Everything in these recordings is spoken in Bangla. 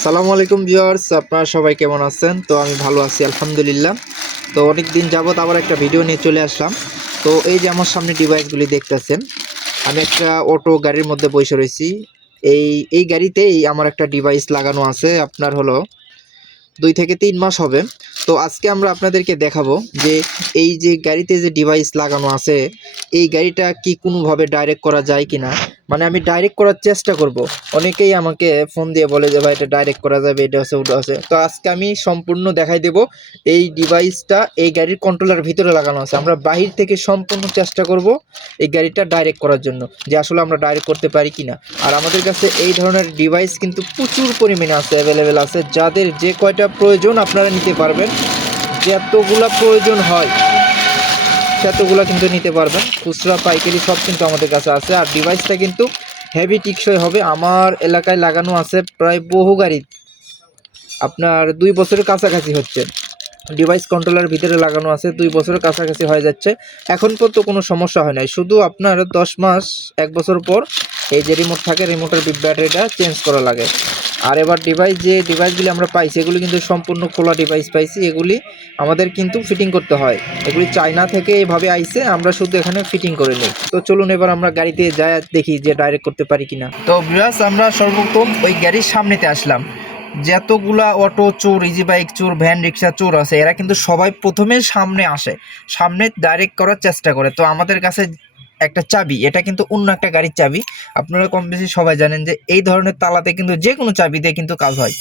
আসসালামু আলাইকুম ভিউয়ার্স, আপনারা সবাই কেমন আছেন? তো আমি ভালো আছি, আলহামদুলিল্লাহ। তো অনেক দিন যাবত আবার একটা ভিডিও নিয়ে চলে আসলাম। তো এই যে আমার সামনে ডিভাইসগুলি দেখতেছেন, আমি একটা অটো গাড়ির মধ্যে বসে রয়েছি। এই এই গাড়িতেই আমার একটা ডিভাইস লাগানো আছে, আপনার হলো দুই থেকে তিন মাস হবে। তো আজকে আমরা আপনাদেরকে দেখাবো যে এই যে গাড়িতে যে ডিভাইস লাগানো আছে, এই গাড়িটা কি কোনোভাবে ডাইরেক্ট করা যায় কিনা। মানে আমি ডাইরেক্ট করার চেষ্টা করব। অনেকেই আমাকে ফোন দিয়ে বলে যে, ভাই, এটা ডাইরেক্ট করা যাবে, এটা আছে, ওটা আছে। তো আজকে আমি সম্পূর্ণ দেখাই দেব এই ডিভাইসটা এই গাড়ির কন্ট্রোলার ভিতরে লাগানো আছে। আমরা বাহির থেকে সম্পূর্ণ চেষ্টা করব এই গাড়িটা ডাইরেক্ট করার জন্য, যে আসলে আমরা ডাইরেক্ট করতে পারি কি না আর আমাদের কাছে এই ধরনের ডিভাইস কিন্তু প্রচুর পরিমাণে আছে অ্যাভেলেবেল আছে। যাদের যে কয়টা প্রয়োজন আপনারা নিতে পারবেন, যতগুলা প্রয়োজন হয় সেতগুলো কিন্তু নিতে পারবেন। খুচরা, পাইকারি সব কিন্তু আমাদের কাছে আছে। আর ডিভাইসটা কিন্তু হেভি টিকসই হবে। আমার এলাকায় লাগানো আছে প্রায় বহু গাড়ি। আপনার দুই বছরের কাছাকাছি হচ্ছে। ডিভাইস কন্ট্রোলার ভিতরে লাগানো আছে। দুই বছরের কাছাকাছি হয়ে যাচ্ছে। এখন পর্যন্ত কোনো সমস্যা হয় নাই। শুধু আপনার দশ মাস, এক বছর পর এই যে রিমোট থাকে রিমোটের ব্যাটারিটা চেঞ্জ করা লাগে। আর এবার ডিভাইস যে ডিভাইসগুলি আমরা পাইছি এগুলি কিন্তু সম্পূর্ণ খোলা ডিভাইস পাইছি। এগুলি আমাদের কিন্তু ফিটিং করতে হয়। এগুলি চায়না থেকে এভাবে আইছে, আমরা শুধু এখানে ফিটিং করে নিই। তো চলুন এবার আমরা গাড়িতে যাই, দেখি যে ডাইরেক্ট করতে পারি কিনা। তো বিরাজ আমরা সর্বপ্রথম ওই গাড়ির সামনেতে আসলাম। যতগুলা অটো চোর ইজি বাইক চোর ভ্যান রিক্সা চোর আছে, এরা কিন্তু সবাই প্রথমে সামনে আসে। সামনে ডাইরেক্ট করার চেষ্টা করে। তো আমাদের কাছে একটা চাবি, এটা কিন্তু অন্য একটা গাড়ির চাবি। আপনারা কম বেশি সবাই জানেন যে এই ধরনের তালাতে কিন্তু যে কোনো চাবি দিয়ে কিন্তু কাজ হয়।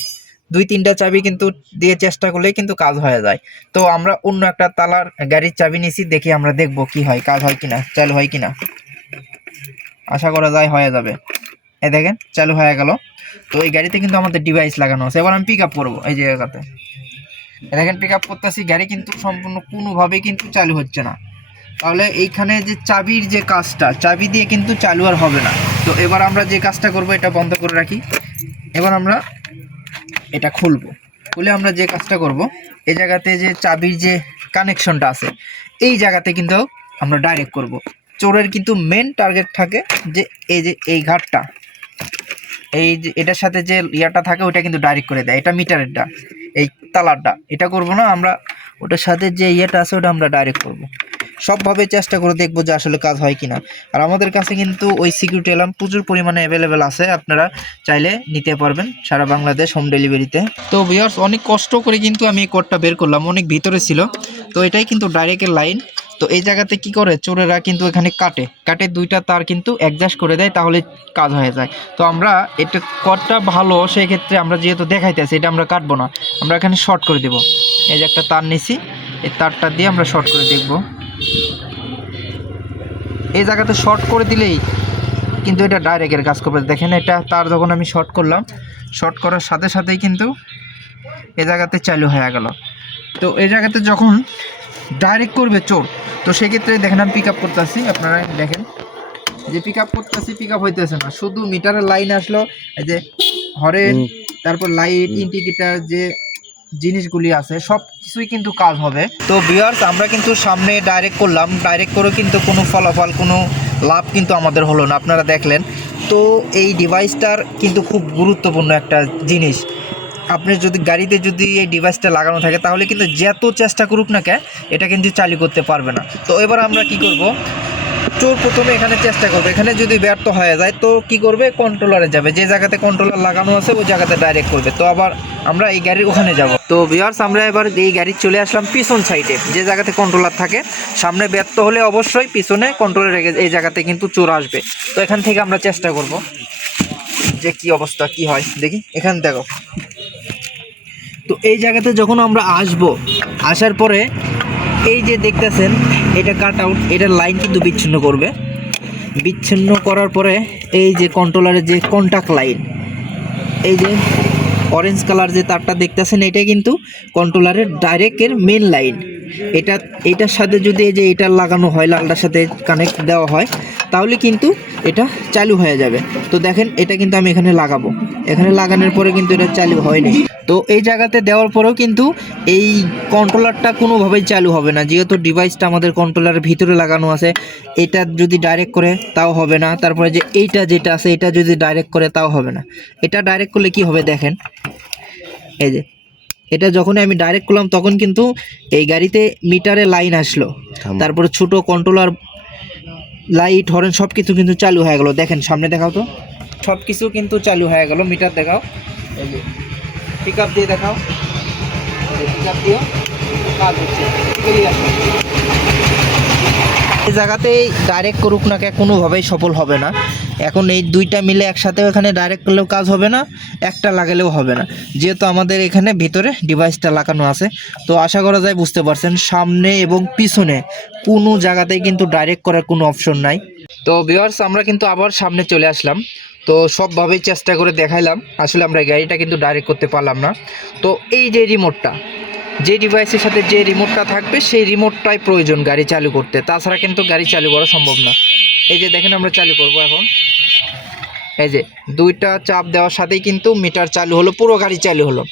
দুই, তিনটা চাবি কিন্তু দিয়ে চেষ্টা করলেই কিন্তু কাজ হয়ে যায়। তো আমরা অন্য একটা তালার গাড়ির চাবি নিছি, দেখি আমরা দেখব কি হয়, কাজ হয় কিনা, চালু হয় কিনা। আশা করা যায় হয়ে যাবে। এই দেখেন, চালু হয়ে গেল। তো এই গাড়িতে কিন্তু আমাদের ডিভাইস লাগানো আছে। এবার আমি পিক আপ করব এই জায়গাতে। দেখেন পিক আপ করতেছি, গাড়ি কিন্তু সম্পূর্ণ কোনোভাবেই কিন্তু চালু হচ্ছে না। তাহলে এইখানে যে চাবির যে কাজটা, চাবি দিয়ে কিন্তু চালু আর হবে না। তো এবার আমরা যে কাজটা করব, এটা বন্ধ করে রাখি। এবার আমরা এটা খুলবো। খুলে আমরা যে কাজটা করব এই জায়গাতে যে চাবির যে কানেকশনটা আছে, এই জায়গাতে কিন্তু আমরা ডাইরেক্ট করব। চোরের কিন্তু মেন টার্গেট থাকে যে এই যে এই ঘাটটা। এই যে এটার সাথে যে ইয়াটা থাকে ওটা কিন্তু ডাইরেক্ট করে দেয়। এটা মিটারেরটা, এই তালারটা। এটা করব না আমরা, ওটার সাথে যে ইয়েটা আছে, ওটা আমরা ডাইরেক্ট করব। সবভাবে চেষ্টা করে দেখব যে আসলে কাজ হয় কিনা। আর আমাদের কাছে কিন্তু ওই সিকিউরিটি অ্যালার্ম প্রচুর পরিমাণে অ্যাভেলেবেল আছে, আপনারা চাইলে নিতে পারবেন সারা বাংলাদেশ হোম ডেলিভারিতে তো ভিউয়ার্স অনেক কষ্ট করে কিন্তু আমি এই কোডটা বের করলাম, অনেক ভিতরে ছিল। তো এটাই কিন্তু ডাইরেক্টের লাইন তো এই জায়গাতে কি করে? চোরেরা কিন্তু এখানে কাটে। কাটে দুইটা তার কিন্তু অ্যাডজাস্ট করে দেয়, তাহলে কাজ হয়ে যায়। তো আমরা এটা কটটা ভালো সেই ক্ষেত্রে আমরা যেহেতু দেখাইতেছি এটা আমরা কাটবো না। আমরা এখানে শর্ট করে দেব। এই যে একটা তার নিছি, এই তারটা দিয়ে আমরা শর্ট করে দেখব। এই জায়গাতে শর্ট করে দিলেই কিন্তু এটা ডাইরেক্টের কাজ করবে। দেখেন এটা তার যখন আমি শর্ট করলাম শর্ট করার সাথে সাথেই কিন্তু এ জায়গাতে চালু হয়ে গেল। তো এই জায়গাতে যখন ডাইরেক্ট করবে চোর তো সেক্ষেত্রে দেখেন আমি পিক আপ করতেছি আপনারা দেখেন। যে পিক আপ করতেছি পিক আপ হইতেছে না। শুধু মিটারের লাইন আসলো এই যে হরেন তারপর লাইট ইন্ডিকেটার যে জিনিসগুলি আছে, সব কিছুই কিন্তু কাজ হবে। তো ভিউয়ার্স আমরা কিন্তু সামনে ডাইরেক্ট করলাম। ডাইরেক্ট করে কিন্তু কোনো ফলাফল, কোনো লাভ কিন্তু আমাদের হলো না, আপনারা দেখলেন। তো এই ডিভাইসটার কিন্তু খুব গুরুত্বপূর্ণ একটা জিনিস। আপনি যদি, গাড়িতে যদি এই ডিভাইসটা লাগানো থাকে, তাহলে কিন্তু যত চেষ্টা করুক না কে, এটা কিন্তু চালু করতে পারবে না। তো এবার আমরা কি করব? চোর প্রথমে এখানে চেষ্টা করবে। এখানে যদি ব্যর্থ হয়ে যায়, তো কি করবে? কন্ট্রোলারে যাবে। যে জায়গাতে কন্ট্রোলার লাগানো আছে, ওই জায়গাতে ডাইরেক্ট করবে। তো আবার আমরা এই গাড়ির ওখানে যাব। তো ভিউয়ার্স আমরা এবার এই গাড়ি চলে আসলাম পিছন সাইডে যে জায়গাতে কন্ট্রোলার থাকে, সামনে ব্যর্থ হলে অবশ্যই পিছনে কন্ট্রোলে রেখে এই জায়গাতে কিন্তু চোর আসবে। তো এখান থেকে আমরা চেষ্টা করব যে কি অবস্থা, কি হয়। দেখি, এখান দেখো। তো এই জায়গাতে যখন আমরা আসব, আসার পরে এই যে দেখতেছেন এটা কাট আউট এটার লাইন কিন্তু বিচ্ছিন্ন করবে। বিচ্ছিন্ন করার পরে এই যে কন্ট্রোলারের যে কন্ট্যাক্ট লাইন এই যে অরেঞ্জ কালার যে তারটা দেখতেছেন, এটা কিন্তু কন্ট্রোলারের ডাইরেক্টের মেন লাইন এটা, এটার সাথে যদি যে এটা লাগানো হয়, লালটার সাথে কানেক্ট দেওয়া হয়, তাহলে কিন্তু এটা চালু হয়ে যাবে। তো দেখেন, এটা কিন্তু আমি এখানে লাগাবো। এখানে লাগানোর পরে কিন্তু এটা চালু হয়নি তো এই জায়গাতে দেওয়ার পরেও কিন্তু এই কন্ট্রোলারটা কোনোভাবেই চালু হবে না। যেহেতু ডিভাইসটা আমাদের কন্ট্রোলারের ভিতরে লাগানো আছে, এটা যদি ডাইরেক্ট করে, তাও হবে না। তারপরে যে এইটা যেটা আছে, এটা যদি ডাইরেক্ট করে, তাও হবে না। এটা ডাইরেক্ট করলে কি হবে দেখেন? এই যে এটা যখনই আমি ডাইরেক্ট করলাম তখন কিন্তু এই গাড়িতে মিটারে লাইন আসলো। তারপরে ছোট কন্ট্রোলার লাইট হরেন সব কিছু কিন্তু চালু হয়ে গেলো। দেখেন সামনে দেখাও তো। সব কিছু কিন্তু চালু হয়ে গেল। মিটার দেখাও। পিক আপ দিয়ে দেখাও। পিক আপ দিও কাজ হচ্ছে। এই জায়গাতেই ডাইরেক্ট করুক না কে কোনোভাবেই সফল হবে না। এখন এই দুইটা মিলে একসাথে এখানে ডাইরেক্ট করলেও কাজ হবে না, একটা লাগালেও হবে না। যেহেতু আমাদের এখানে ভিতরে ডিভাইসটা লাগানো আছে, তো আশা করা যায় বুঝতে পারছেন, সামনে এবং পিছনে কোনো জায়গাতেই কিন্তু ডাইরেক্ট করার কোনো অপশন নাই। তো ভিউয়ার্স আমরা কিন্তু আবার সামনে চলে আসলাম। তো সবভাবেই চেষ্টা করে দেখাইলাম, আসলে আমরা গাড়িটা কিন্তু ডাইরেক্ট করতে পারলাম না। তো এই যে রিমোটটা যে ডিভাইসের সাথে যে রিমোটটা থাকবে, সেই রিমোটটাই প্রয়োজন গাড়ি চালু করতে। তাছাড়া কিন্তু গাড়ি চালু করা সম্ভব না। এই যে দেখেন আমরা চালু করব এখন। এই যে দুইটা চাপ দেওয়ার সাথেই কিন্তু মিটার চালু হলো, পুরো গাড়ি চালু হলো।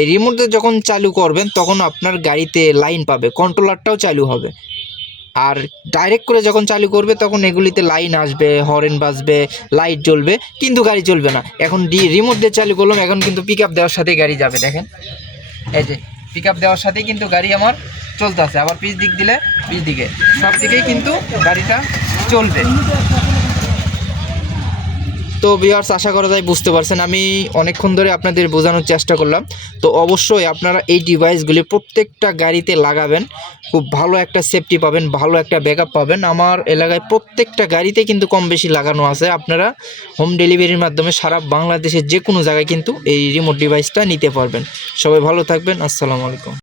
এই রিমোটে যখন চালু করবেন, তখন আপনার গাড়িতে লাইন পাবে কন্ট্রোলারটাও চালু হবে। আর ডাইরেক্ট করে যখন চালু করবে, তখন এগুলিতে লাইন আসবে হরেন বাজবে লাইট জ্বলবে, কিন্তু গাড়ি চলবে না। এখন ডি রিমোট দিয়ে চালু করলাম, এখন কিন্তু পিক আপ দেওয়ার সাথেই গাড়ি যাবে, দেখেন। এই যে পিক আপ দেওয়ার সাথেই কিন্তু গাড়ি আমার চলতে আছে। আবার পিচ দিক দিলে, পিচ দিকে। সব দিকেই কিন্তু গাড়িটা চলবে। তো ভিউয়ার্স আশা করা যায় বুঝতে পারছেন, আমি অনেকক্ষণ ধরে আপনাদের বোঝানোর চেষ্টা করলাম। তো অবশ্যই আপনারা এই ডিভাইসগুলি প্রত্যেকটা গাড়িতে লাগাবেন, খুব ভালো একটা সেফটি পাবেন, ভালো একটা ব্যাকআপ পাবেন। আমার এলাকায় প্রত্যেকটা গাড়িতে কিন্তু কম বেশি লাগানো আছে। আপনারা হোম ডেলিভারির মাধ্যমে সারা বাংলাদেশের যে কোনো জায়গায় কিন্তু এই রিমোট ডিভাইসটা নিতে পারবেন। সবাই ভালো থাকবেন, আসসালামু আলাইকুম।